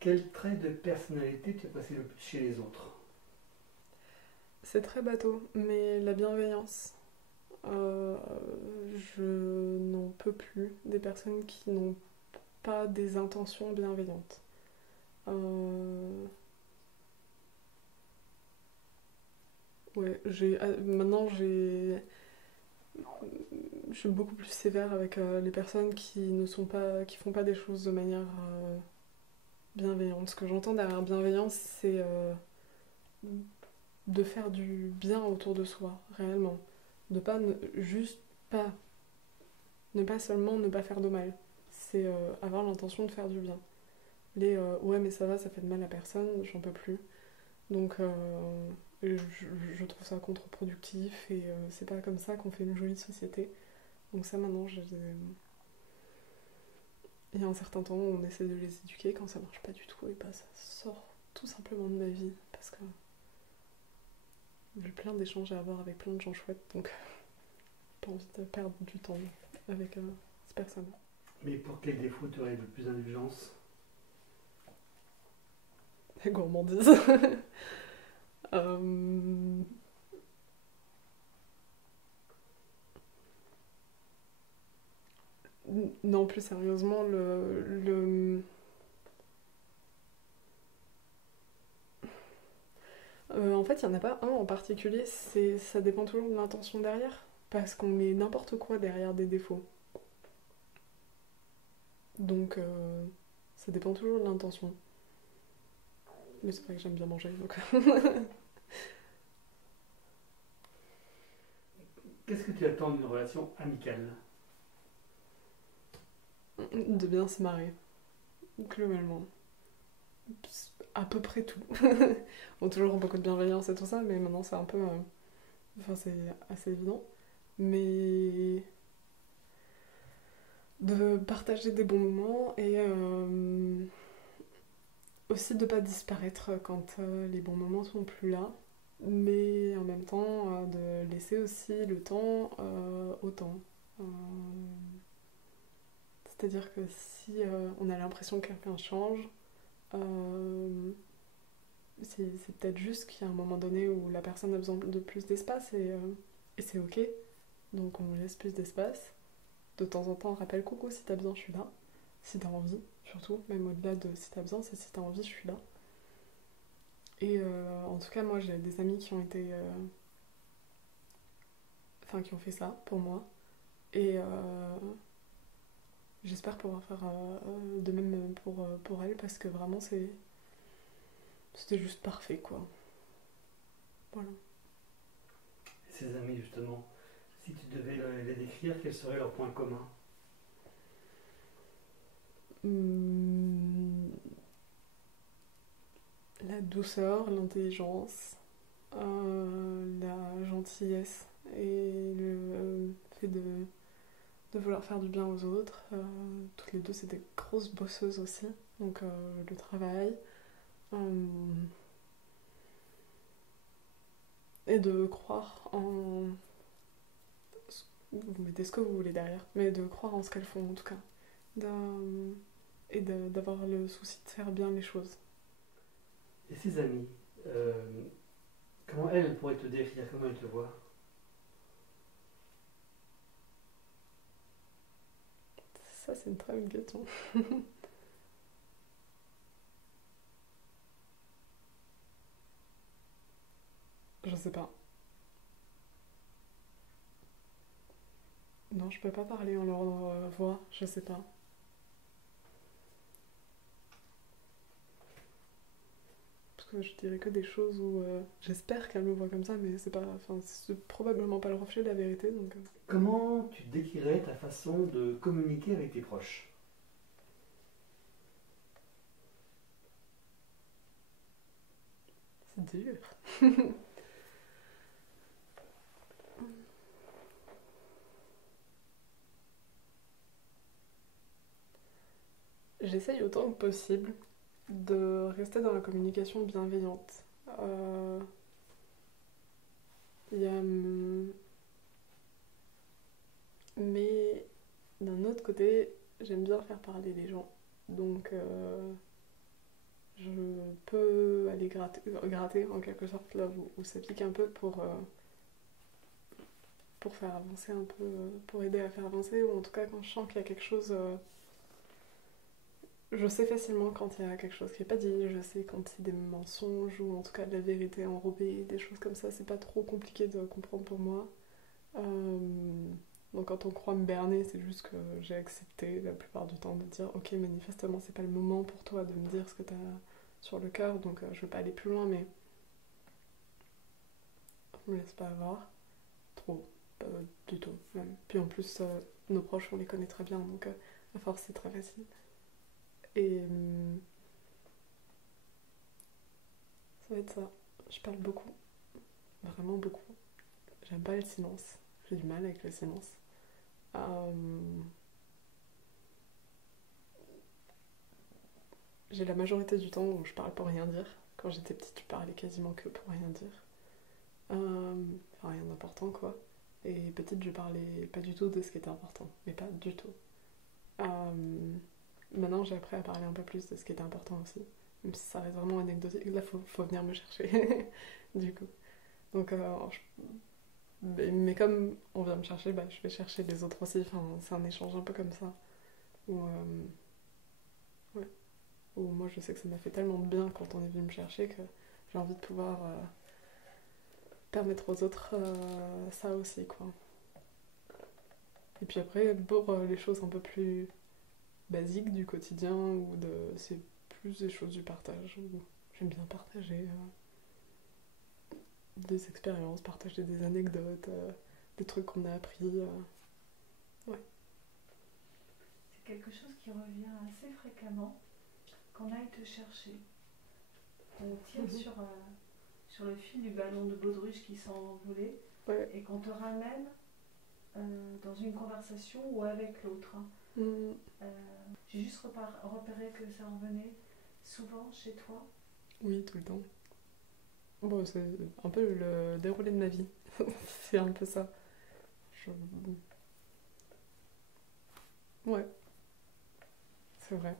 Quel trait de personnalité tu apprécies le plus chez les autres? C'est très bateau, mais la bienveillance. Euh, je n'en peux plus des personnes qui n'ont pas des intentions bienveillantes. Euh, ouais, maintenant je suis beaucoup plus sévère avec les personnes qui ne sont pas, qui font pas des choses de manière bienveillante. Ce que j'entends derrière bienveillance, c'est de faire du bien autour de soi, réellement. De pas juste pas, ne pas seulement ne pas faire de mal. C'est avoir l'intention de faire du bien. Ouais mais ça va, ça fait de mal à personne, j'en peux plus. Donc je trouve ça contre-productif et c'est pas comme ça qu'on fait une jolie société. Donc ça maintenant, il y a un certain temps, on essaie de les éduquer quand ça marche pas du tout et bah ça sort tout simplement de ma vie parce que j'ai plein d'échanges à avoir avec plein de gens chouettes donc pas envie de perdre du temps avec ces personnes. Mais pour quel défaut tu aurais le plus d'indulgence? La gourmandise. euh, non, plus sérieusement, en fait, il n'y en a pas un en particulier, ça dépend toujours de l'intention derrière. Parce qu'on met n'importe quoi derrière des défauts. Donc, ça dépend toujours de l'intention. Mais c'est vrai que j'aime bien manger, donc. Qu'est-ce que tu attends d'une relation amicale? De bien se marrer, globalement. À peu près tout. Bon, toujours beaucoup de bienveillance et tout ça, mais maintenant c'est un peu. Enfin, c'est assez évident. Mais de partager des bons moments et aussi de pas disparaître quand les bons moments sont plus là, mais en même temps de laisser aussi le temps au temps. Euh, C'est-à-dire que si on a l'impression que quelqu'un change, euh, c'est peut-être juste qu'il y a un moment donné où la personne a besoin de plus d'espace et c'est ok. Donc on laisse plus d'espace. De temps en temps, on rappelle coucou si t'as besoin, je suis là. Si t'as envie, surtout, même au-delà de si t'as besoin, c'est si t'as envie, je suis là. Et en tout cas, moi j'ai des amis qui ont été. Enfin, qui ont fait ça pour moi. Et j'espère pouvoir faire de même pour elle parce que vraiment c'était juste parfait quoi. Voilà. Ces amis, justement, si tu devais les décrire, quels seraient leurs points communs? Hum, la douceur, l'intelligence, la gentillesse et le fait de vouloir faire du bien aux autres. Toutes les deux, c'est des grosses bosseuses aussi. Donc le travail. euh, et de croire en. Vous mettez ce que vous voulez derrière, mais de croire en ce qu'elles font en tout cas. Et d'avoir le souci de faire bien les choses. Et ces amis, euh, comment elles pourraient te décrire? Comment elles te voient? Ça, c'est une très bonne question. Je sais pas. Non, je peux pas parler en leur voix, je sais pas. Parce que je dirais que des choses où j'espère qu'elles me voient comme ça, mais c'est pas. Enfin, c'est probablement pas le reflet de la vérité, donc Comment tu décrirais ta façon de communiquer avec tes proches? c'est dur. J'essaye autant que possible de rester dans la communication bienveillante. Euh, Il y a, mais d'un autre côté, j'aime bien faire parler les gens. Donc, je peux aller gratter en quelque sorte là où ça pique un peu pour faire avancer un peu, pour aider à faire avancer, ou en tout cas quand je sens qu'il y a quelque chose. Je sais facilement quand il y a quelque chose qui n'est pas dit, je sais quand c'est des mensonges ou en tout cas de la vérité enrobée, des choses comme ça, c'est pas trop compliqué de comprendre pour moi. Euh, donc quand on croit me berner, c'est juste que j'ai accepté la plupart du temps de dire ok, manifestement c'est pas le moment pour toi de me dire ce que t'as sur le cœur, donc je veux pas aller plus loin, mais je me laisse pas avoir trop, pas du tout même. Puis en plus, nos proches on les connaît très bien, donc à force c'est très facile. Et ça va être ça. Je parle beaucoup, vraiment beaucoup. J'aime pas le silence, j'ai du mal avec le silence. Euh, J'ai la majorité du temps où je parle pour rien dire. Quand j'étais petite, je parlais quasiment que pour rien dire. Enfin, rien d'important, quoi. Et petite, je parlais pas du tout de ce qui était important. Mais pas du tout. Euh, Maintenant, j'ai appris à parler un peu plus de ce qui était important aussi. Même si ça reste vraiment anecdotique. Là, faut venir me chercher. Du coup. Donc, mais comme on vient me chercher, bah, je vais chercher les autres aussi. Enfin, c'est un échange un peu comme ça. Où, ouais. Où moi, je sais que ça m'a fait tellement de bien quand on est venu me chercher que j'ai envie de pouvoir permettre aux autres ça aussi, quoi. Et puis après, pour les choses un peu plus basiques du quotidien, c'est plus des choses du partage, où j'aime bien partager des expériences, partager des anecdotes, des trucs qu'on a appris. Ouais. C'est quelque chose qui revient assez fréquemment, qu'on aille te chercher. On tire sur le fil du ballon de baudruche qui s'est envolé, Ouais. et qu'on te ramène dans une conversation ou avec l'autre. J'ai juste repéré que ça revenait souvent chez toi. Oui, tout le temps. Bon, c'est un peu le déroulé de ma vie. C'est un peu ça. Je... Ouais, c'est vrai.